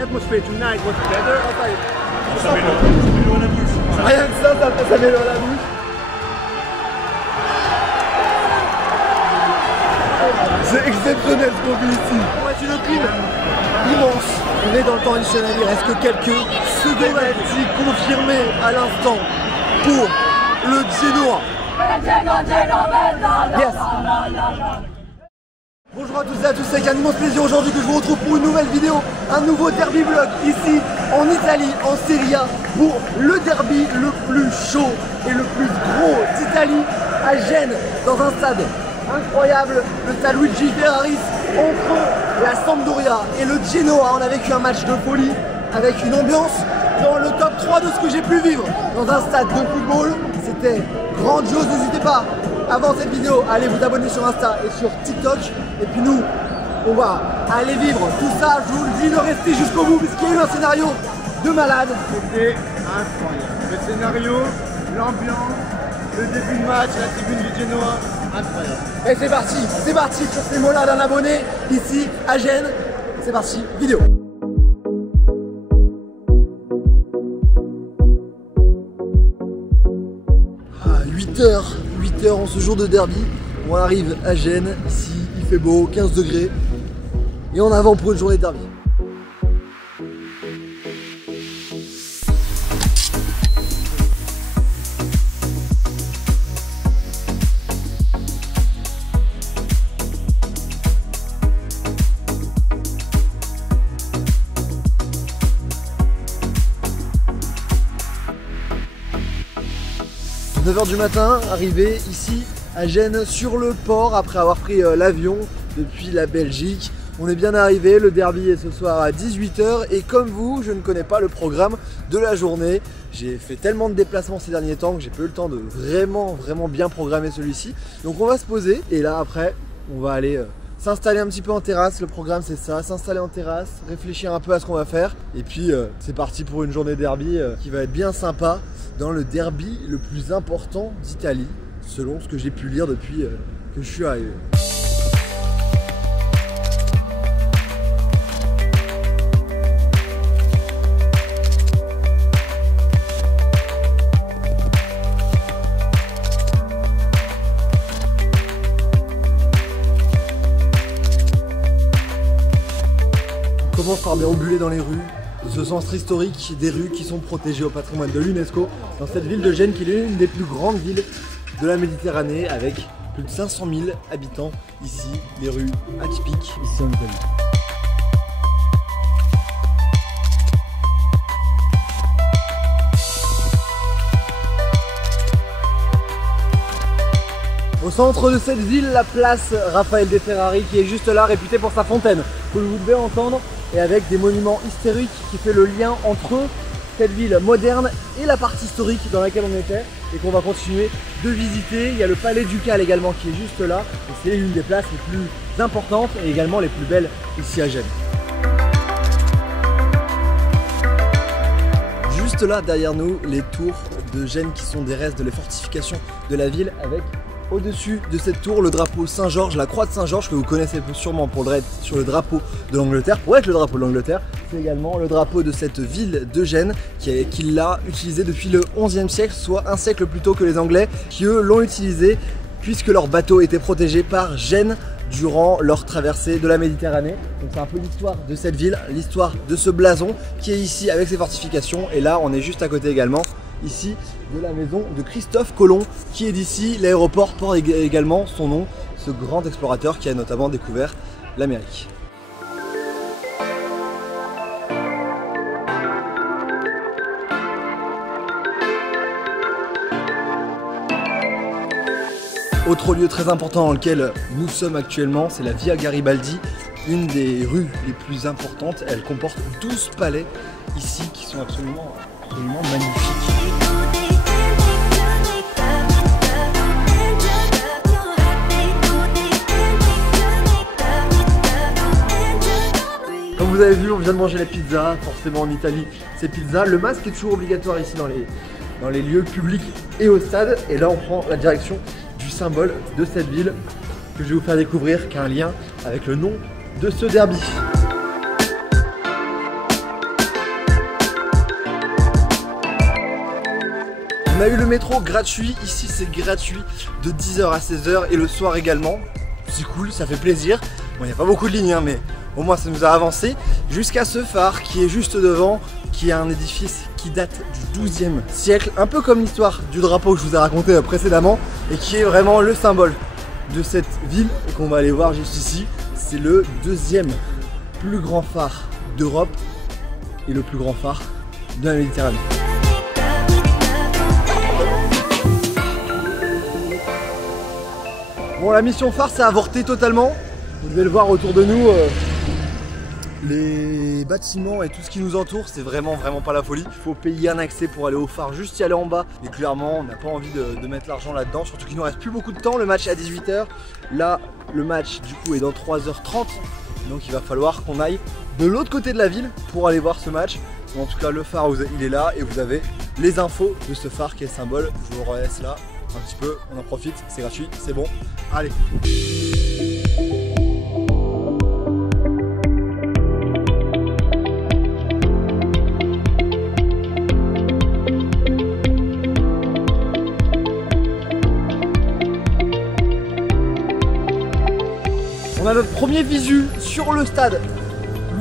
atmosphere tonight was better. Ça met l'eau à la bouche. Rien que ça met l'eau à la bouche. C'est exceptionnel ce qu'on vit ici. C'est une pile Immense. On est dans le temps additionnel, il reste que quelques secondes. Confirmé à l'instant pour le Genoa. Yes. Bonjour à tous et à tous, c'est un immense plaisir aujourd'hui que je vous retrouve pour une nouvelle vidéo, un nouveau derby vlog ici en Italie, en Serie A, pour le derby le plus chaud et le plus gros d'Italie, à Gênes, dans un stade incroyable, le stade Luigi Ferraris, entre la Sampdoria et le Genoa. On a vécu un match de folie avec une ambiance dans le top 3 de ce que j'ai pu vivre dans un stade de football. C'était grandiose, n'hésitez pas avant cette vidéo à aller vous abonner sur Insta et sur TikTok. Et puis nous, on va aller vivre tout ça, je vous le dis, de rester jusqu'au bout puisqu'il y a eu un scénario de malade. C'était incroyable. Le scénario, l'ambiance, le début de match, la tribune du Genoa, incroyable. Et c'est parti sur ces mots-là d'un abonné ici à Gênes. C'est parti, vidéo. Ah, 8h en ce jour de derby. On arrive à Gênes, ici il fait beau, 15 degrés. Et en avant pour une journée de derby. « 9h du matin, arrivé ici à Gênes sur le port après avoir pris l'avion depuis la Belgique. On est bien arrivé, le derby est ce soir à 18h et comme vous, je ne connais pas le programme de la journée. J'ai fait tellement de déplacements ces derniers temps que j'ai pas eu le temps de vraiment bien programmer celui-ci. Donc on va se poser et là après, on va aller s'installer un petit peu en terrasse. Le programme c'est ça, s'installer en terrasse, réfléchir un peu à ce qu'on va faire. Et puis c'est parti pour une journée derby qui va être bien sympa dans le derby le plus important d'Italie, selon ce que j'ai pu lire depuis que je suis arrivé. On commence par déambuler dans les rues de ce centre historique, des rues qui sont protégées au patrimoine de l'UNESCO, dans cette ville de Gênes qui est l'une des plus grandes villes de la Méditerranée avec plus de 500 000 habitants. Ici, des rues atypiques, ici en Italie. Au centre de cette ville, la place Raphaël de Ferrari qui est juste là, réputée pour sa fontaine, que vous devez entendre, et avec des monuments historiques qui fait le lien entre cette ville moderne et la partie historique dans laquelle on était et qu'on va continuer de visiter. Il y a le palais ducal également qui est juste là et c'est l'une des places les plus importantes et également les plus belles ici à Gênes. Juste là derrière nous, les tours de Gênes qui sont des restes de les fortifications de la ville avec au-dessus de cette tour, le drapeau Saint-Georges, la croix de Saint-Georges que vous connaissez sûrement pour être sur le drapeau de l'Angleterre. Pour être le drapeau de l'Angleterre, c'est également le drapeau de cette ville de Gênes qui l'a utilisé depuis le 11e siècle, soit un siècle plus tôt que les Anglais, qui eux l'ont utilisé puisque leur bateau était protégé par Gênes durant leur traversée de la Méditerranée. Donc c'est un peu l'histoire de cette ville, l'histoire de ce blason qui est ici avec ses fortifications. Et là, on est juste à côté également, ici, de la maison de Christophe Colomb qui est d'ici. L'aéroport porte également son nom, ce grand explorateur qui a notamment découvert l'Amérique. Autre lieu très important dans lequel nous sommes actuellement, c'est la Via Garibaldi, une des rues les plus importantes. Elle comporte 12 palais ici qui sont absolument magnifiques. Comme vous avez vu, on vient de manger la pizza, forcément en Italie, c'est pizza. Le masque est toujours obligatoire ici dans les lieux publics et au stade. Et là, on prend la direction du symbole de cette ville que je vais vous faire découvrir, qui a un lien avec le nom de ce derby. On a eu le métro gratuit, ici c'est gratuit de 10h à 16h et le soir également. C'est cool, ça fait plaisir. Bon, il n'y a pas beaucoup de lignes, hein, mais au moins ça nous a avancé. Jusqu'à ce phare qui est juste devant, qui est un édifice qui date du 12e siècle, un peu comme l'histoire du drapeau que je vous ai raconté précédemment, et qui est vraiment le symbole de cette ville et qu'on va aller voir juste ici. C'est le deuxième plus grand phare d'Europe et le plus grand phare de la Méditerranée. Bon, la mission phare c'est avorté totalement. Vous devez le voir autour de nous. Les bâtiments et tout ce qui nous entoure, c'est vraiment pas la folie. Il faut payer un accès pour aller au phare, juste y aller en bas. Et clairement, on n'a pas envie de mettre l'argent là-dedans, surtout qu'il nous reste plus beaucoup de temps. Le match est à 18h. Là, le match du coup est dans 3h30. Donc il va falloir qu'on aille de l'autre côté de la ville pour aller voir ce match. En tout cas, le phare, il est là et vous avez les infos de ce phare qui est le symbole. Je vous relaisse là un petit peu, on en profite, c'est gratuit, c'est bon. Allez. On a notre premier visu sur le stade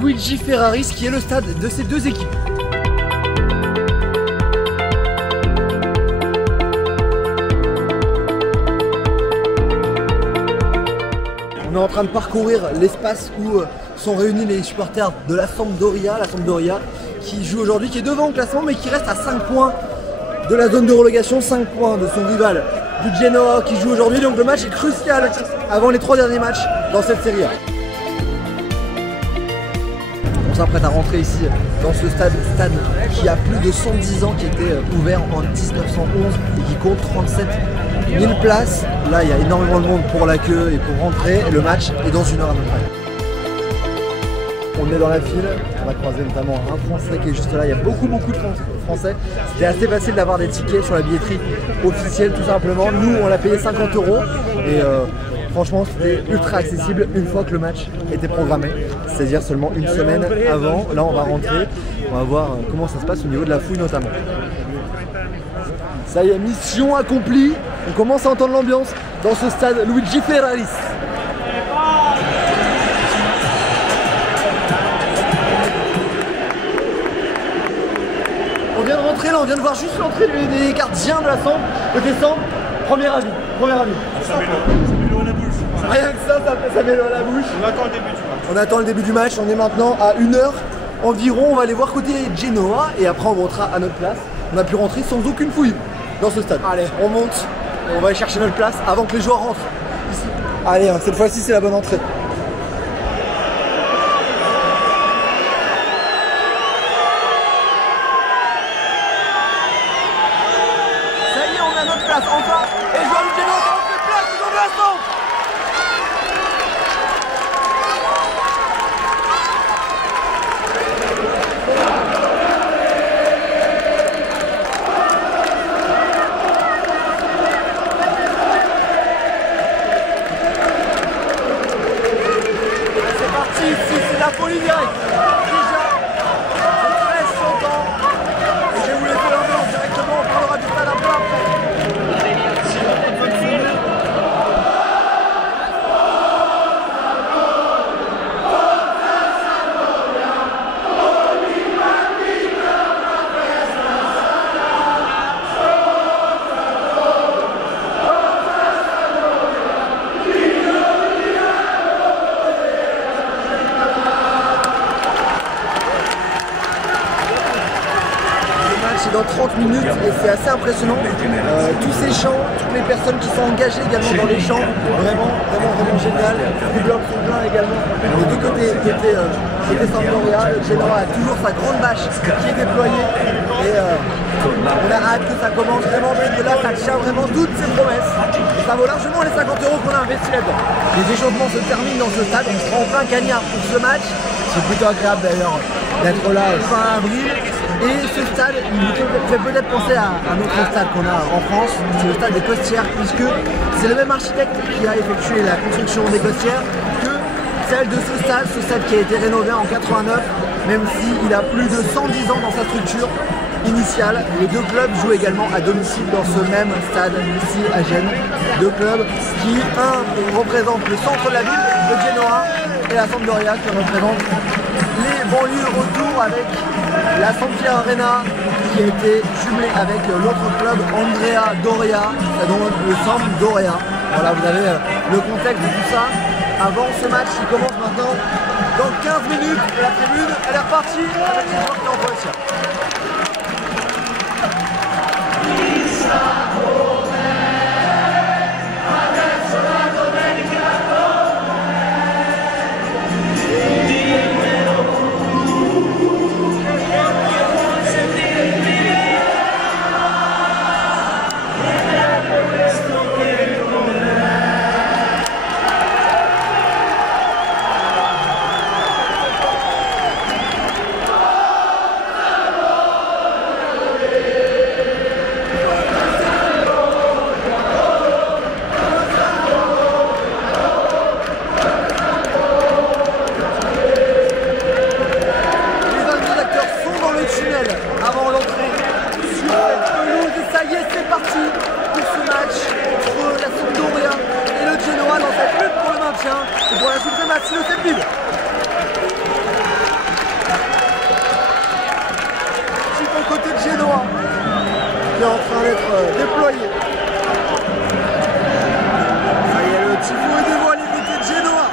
Luigi Ferraris, qui est le stade de ces deux équipes. On est en train de parcourir l'espace où sont réunis les supporters de la Sampdoria qui joue aujourd'hui, qui est devant au classement mais qui reste à 5 points de la zone de relégation, 5 points de son rival du Genoa qui joue aujourd'hui. Donc le match est crucial avant les 3 derniers matchs dans cette série A. On s'apprête à rentrer ici dans ce stade qui a plus de 110 ans, qui était ouvert en 1911 et qui compte 37 000 places. Là il y a énormément de monde pour la queue et pour rentrer, et le match est dans 1 heure à peu près. On est dans la file, on va croiser notamment un Français qui est juste là, il y a beaucoup de Français. C'était assez facile d'avoir des tickets sur la billetterie officielle tout simplement. Nous on l'a payé 50 € et franchement c'était ultra accessible une fois que le match était programmé, c'est-à-dire seulement une semaine avant. Là on va rentrer, on va voir comment ça se passe au niveau de la fouille notamment. Ça y est, mission accomplie, on commence à entendre l'ambiance dans ce stade Luigi Ferraris. On vient de rentrer là, on vient de voir juste l'entrée des gardiens de la Samp, côté Samp. Premier avis. Ça met l'eau à la bouche. Rien que ça met l'eau à la bouche. On attend le début du match. On attend le début du match, on est maintenant à 1h environ, on va aller voir côté Genoa et après on rentrera à notre place. On a pu rentrer sans aucune fouille dans ce stade. Allez, on monte, on va aller chercher notre place avant que les joueurs rentrent ici. Allez, cette fois-ci c'est la bonne entrée. Enfin, et les joueurs du Genoa ont fait place, ils ont de la Samp. C'est parti ici, c'est la folie directe. Déjà, c'est très chantant. Et je vais vous laisser l'ambiance directement, on parlera du stade un peu après. Dans 30 minutes et c'est assez impressionnant. Tous ces chants, toutes les personnes qui sont engagées également dans les chants, vraiment génial. Les blocs sont pleins également. Les deux côtés Sampdoria, Genoa a toujours sa grande bâche qui est déployée et on a hâte que ça commence vraiment, parce que là ça tient vraiment toutes ses promesses et ça vaut largement les 50 € qu'on a investi là-dedans. Les échauffements se terminent dans ce stade, on sera en plein cagnard pour ce match. C'est plutôt agréable d'ailleurs d'être là fin avril. Et ce stade, il me fait peut-être penser à un autre stade qu'on a en France, c'est le stade des Costières, puisque c'est le même architecte qui a effectué la construction des Costières que celle de ce stade qui a été rénové en 89, même s'il a plus de 110 ans dans sa structure. initiale. Les deux clubs jouent également à domicile dans ce même stade ici à Gênes. Deux clubs qui, un représente le centre de la ville, le Genoa, et la Sampdoria qui représente les banlieues autour avec la Sampdoria Arena qui a été jumelée avec l'autre club Andrea Doria, ça donne le Sampdoria. Voilà, vous avez le contexte de tout ça. Avant ce match qui commence maintenant dans 15 minutes, la tribune elle est repartie avec les joueurs qui ont envoyé ça. Qui est en train d'être déployé. Ça y est, le tifo est dévoilé côté de Genoa.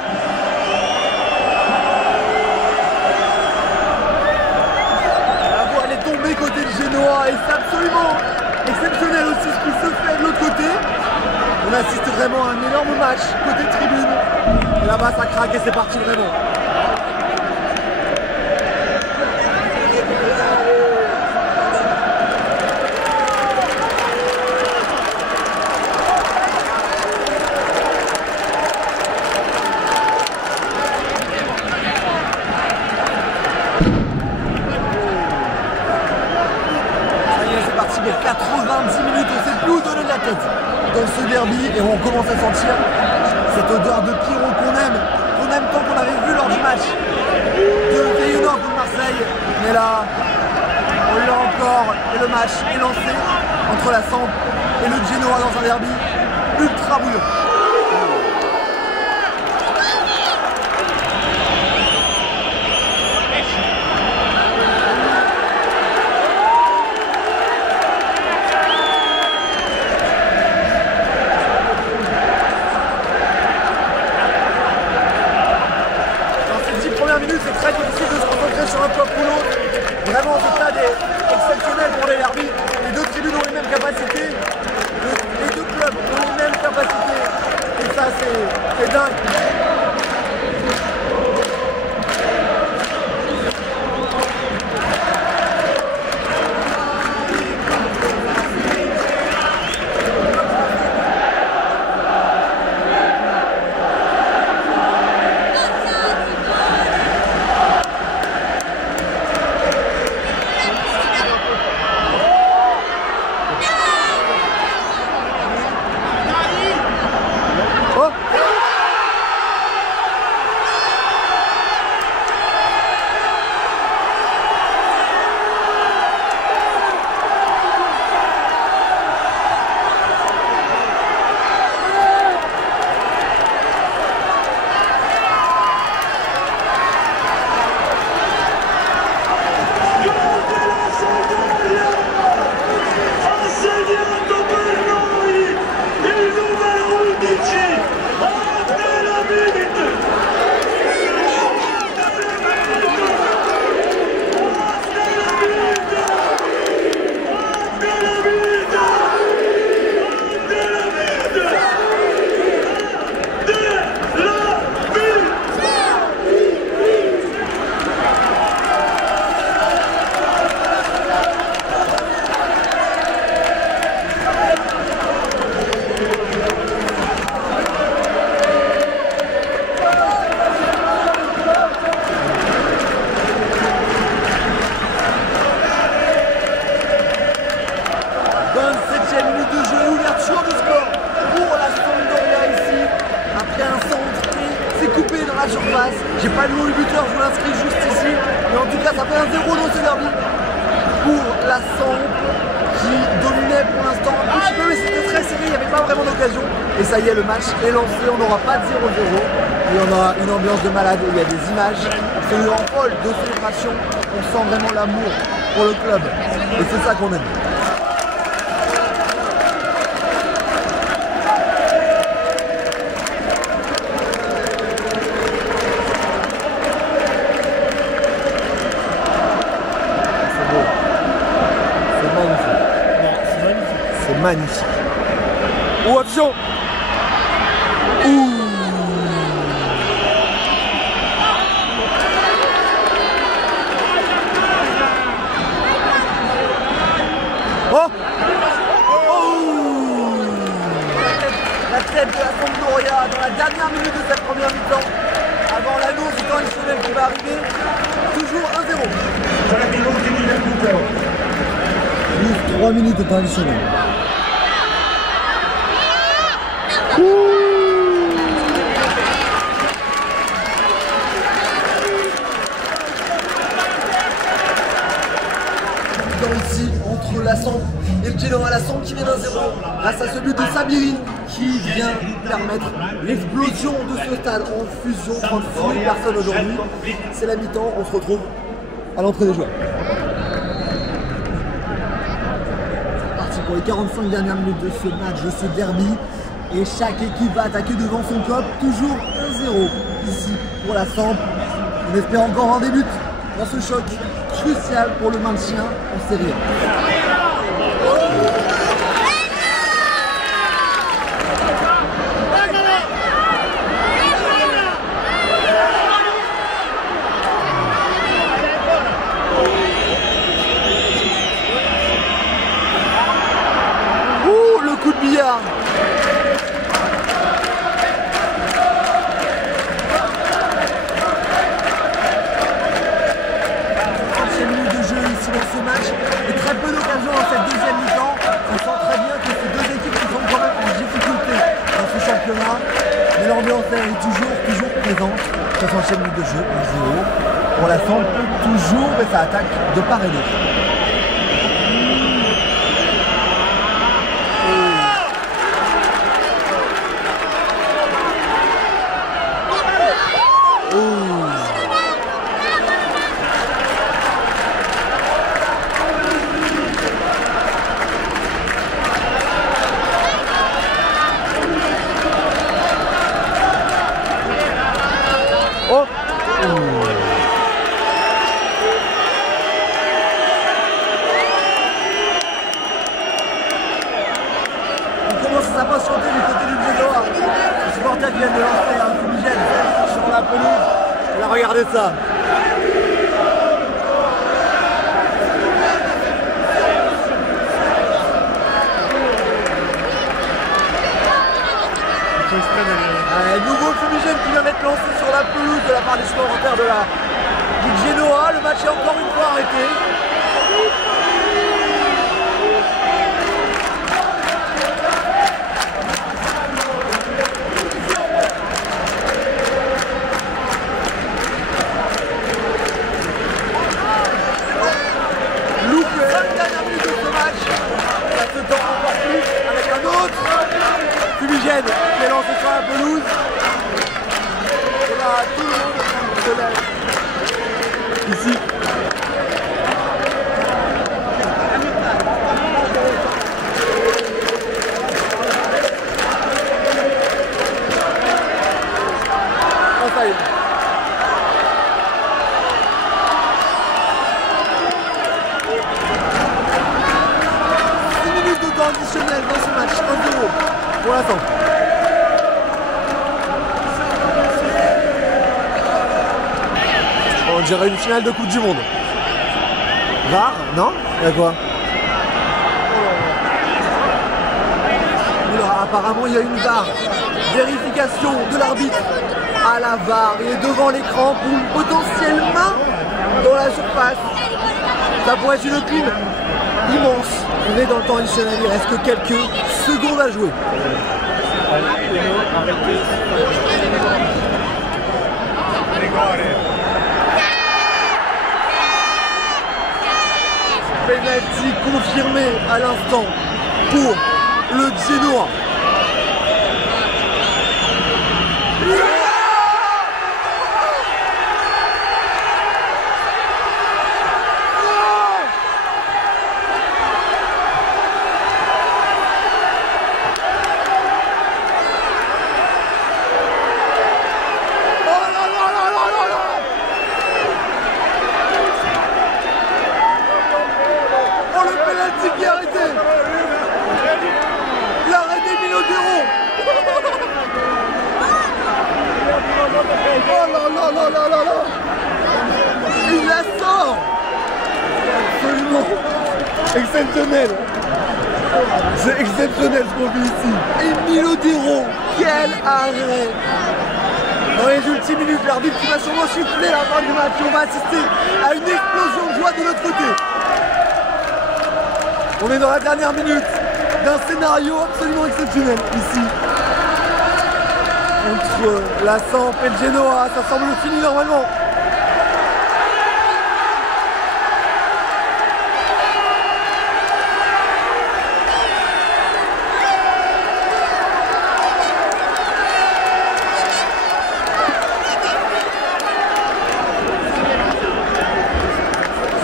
La voile est tombée côté de Genoa et c'est absolument exceptionnel aussi ce qui se fait de l'autre côté. On assiste vraiment à un énorme match côté tribune. Et là-bas ça craque et c'est parti vraiment. Dans ce derby et on commence à sentir cette odeur de pyro qu'on aime tant qu'on avait vu lors du match de Feyenoord contre Marseille. Mais là, on l'a encore et le match est lancé entre la Samp et le Genoa dans un derby ultra bouillant. C'est très difficile de se concentrer sur un club ou l'autre. Vraiment, ce stade est exceptionnel pour les derbies. Les deux tribunes ont les mêmes capacités. Les deux clubs ont les mêmes capacités. Et ça, c'est dingue. J'ai pas le nom du buteur, je vous l'inscris juste ici. Mais en tout cas, ça fait un 0 dans ce derby. pour la Samp qui dominait pour l'instant un petit peu, mais c'était très serré, il n'y avait pas vraiment d'occasion. Et ça y est, le match est lancé, on n'aura pas de 0-0, et on aura une ambiance de malade. Il y a des images absolument folles de célébration, on sent vraiment l'amour pour le club, et c'est ça qu'on aime. Magnifique. Oh, attention. Ouh. Oh. Oh. La tête de la Sampdoria dans la dernière minute de cette première mi-temps, avant l'annonce du temps additionnel qui va arriver. Toujours 1-0. 3 minutes de temps additionnel. Ici entre la Samp et le Genoa, la Samp qui vient d'1-0 grâce à ce but de Sabirine qui vient permettre l'explosion de ce stade en fusion, 36 000 personnes aujourd'hui. C'est la mi-temps, on se retrouve à l'entrée des joueurs. C'est parti pour les 45 dernières minutes de ce match, de ce derby. Et chaque équipe va attaquer devant son club, toujours 1-0 ici pour la Samp. On espère encore un début dans ce choc crucial pour le maintien en Serie A. Ouh, le coup de billard. Dans ce match et très peu d'occasions dans cette deuxième mi-temps. On sent très bien que ces deux équipes qui sont quand même en difficulté dans ce championnat, mais l'ambiance est toujours présente. 60e minute de jeu, 1-0. Pour la Samp, toujours, mais ça attaque de part et d'autre. S'impatienter du côté du Genoa. Les supporters qui viennent de lancer un fumigène sur la pelouse. Là, regardez ça. Nouveau fumigène qui vient d'être lancé sur la pelouse de la part des supporters du Genoa. Le match est encore une fois arrêté. Fumigène qui est lancé sur la pelouse. Et là, tout le monde se lève. Ici. Oh, ça y est. Additionnel dans ce match, 1-0 pour la Samp. On dirait une finale de Coupe du Monde. VAR, non? Il y a quoi? Oula, apparemment il y a une VAR. Vérification de l'arbitre à la VAR. Il est devant l'écran pour une potentielle main dans la surface. Ça pourrait être une clim immense. On est dans le temps additionnel, il reste que quelques secondes à jouer. confirmé à l'instant pour le Genoa. Qui a arrêté l'arrêt d'Emile Odero. Oh là là là là là là. Il la sort. Absolument exceptionnel. C'est exceptionnel ce qu'on vit ici. Emile Odero, quel arrêt. Dans les ultimes minutes, l'arbitre qui va sûrement siffler la fin du match. On va assister à une explosion de joie de notre côté. On est dans la dernière minute d'un scénario absolument exceptionnel ici. Entre la Samp et le Genoa, ça semble fini normalement.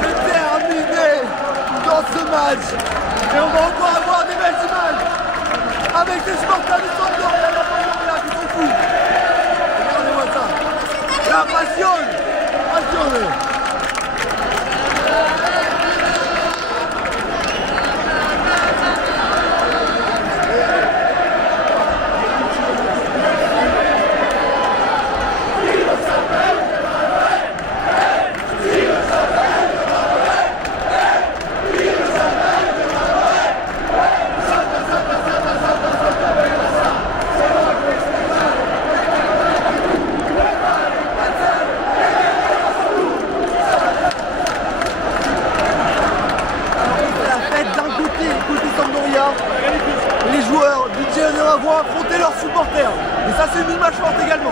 C'est terminé dans ce match. Et on va encore avoir des belles images avec les supporters du Sampdoria qui sont fous. Regardez-moi ça. La passion. Les joueurs du Genoa vont affronter leurs supporters. Et ça, c'est une image forte également.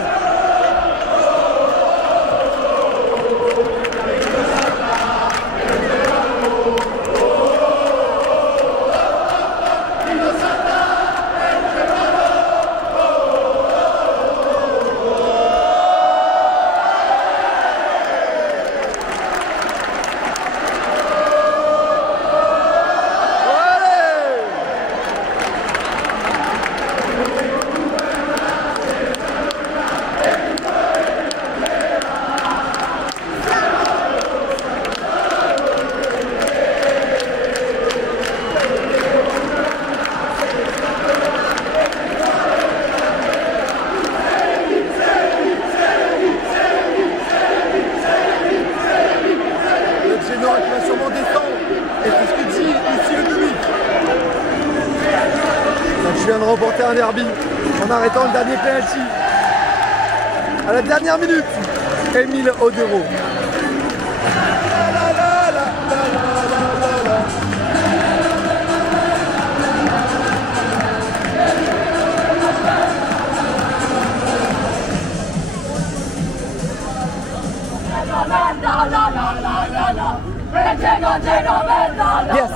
Je viens de remporter un derby en arrêtant le dernier penalty. À la dernière minute, Emile Odero. Yes.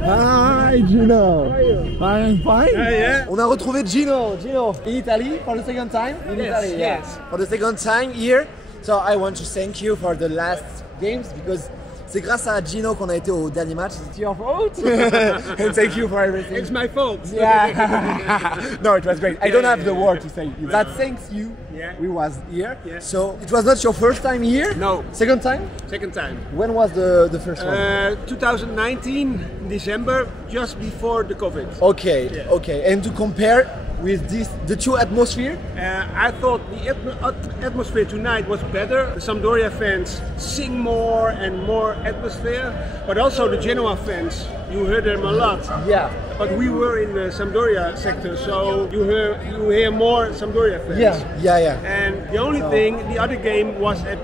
Hi Gino. I'm fine. Yeah. On a retrouvé Gino. Gino in Italy for the second time. In Italy, yeah. yes. For the second time here. So I want to thank you for the last games because c'est grâce à Gino qu'on a été au dernier match. It's your fault. And thank you for everything. It's my fault. Yeah. No, it was great. I don't have the word to say. That thanks you. Yeah. We was here. Yeah. So it was not your first time here? No. Second time? Second time. When was the first one? 2019, December, just before the COVID. Okay, Yeah. okay. And to compare with the two atmosphere? I thought the atmosphere tonight was better. The Sampdoria fans sing more and more atmosphere, but also the Genoa fans, you heard them a lot. Yeah. But we were in the Sampdoria sector, so you hear more Sampdoria fans. Yeah. And the only thing, the other game was at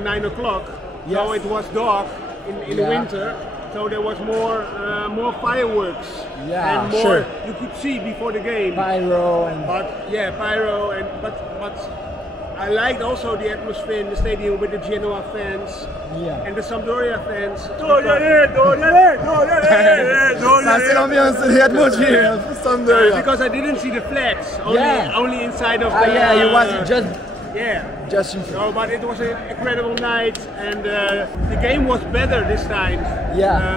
9 o'clock, so Yes. it was dark in the winter. So there was more fireworks Yeah, and more sure. you could see before the game. Pyro and... But yeah, pyro and but I liked also the atmosphere in the stadium with the Genoa fans and the Sampdoria fans. Ça c'est l'ambiance, c'est l'atmosphère. Sampdoria. Because I didn't see the flags, only inside of the. It was just in front. No, but it was an incredible night, and the game was better this time.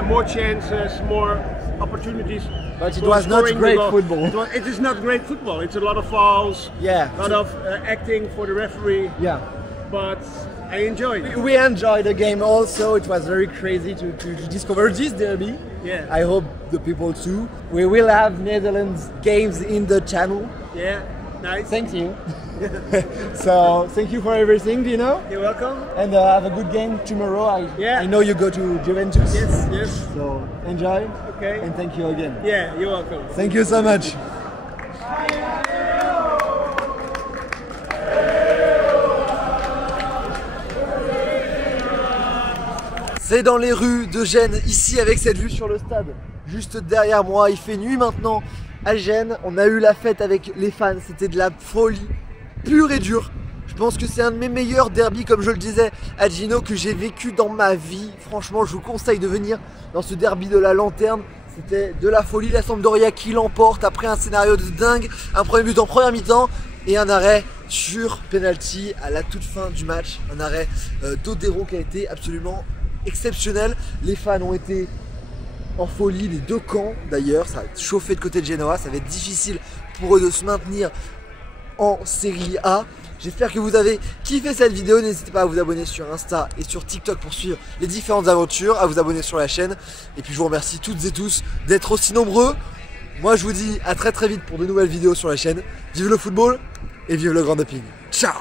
More chances, more opportunities. But it was not great football. It is not great football. It's a lot of fouls. A lot of acting for the referee. But I enjoyed it. We enjoyed the game also. It was very crazy to discover this derby. I hope the people too. We will have Netherlands games in the channel. Nice. Thank you. So thank you for everything, Dino. You're welcome. And have a good game tomorrow. I know you go to Juventus. Yes. So enjoy. Okay. And thank you again. Yeah, you're welcome. Thank you so much. C'est dans les rues de Gênes, ici avec cette vue sur le stade. Juste derrière moi, il fait nuit maintenant à Gênes. On a eu la fête avec les fans, c'était de la folie pure et dure. Je pense que c'est un de mes meilleurs derbys, comme je le disais à Gino, que j'ai vécu dans ma vie. Franchement, je vous conseille de venir dans ce derby de la Lanterne. C'était de la folie, la Sampdoria qui l'emporte après un scénario de dingue. Un premier but en première mi-temps et un arrêt sur penalty à la toute fin du match. Un arrêt d'Odero qui a été absolument exceptionnel. Les fans ont été en folie, les deux camps d'ailleurs. Ça a chauffé de côté de Genoa. Ça va être difficile pour eux de se maintenir en Serie A. J'espère que vous avez kiffé cette vidéo. N'hésitez pas à vous abonner sur Insta et sur TikTok pour suivre les différentes aventures, à vous abonner sur la chaîne. Et puis je vous remercie toutes et tous d'être aussi nombreux. Moi je vous dis à très vite pour de nouvelles vidéos sur la chaîne. Vive le football et vive le grand doping. Ciao.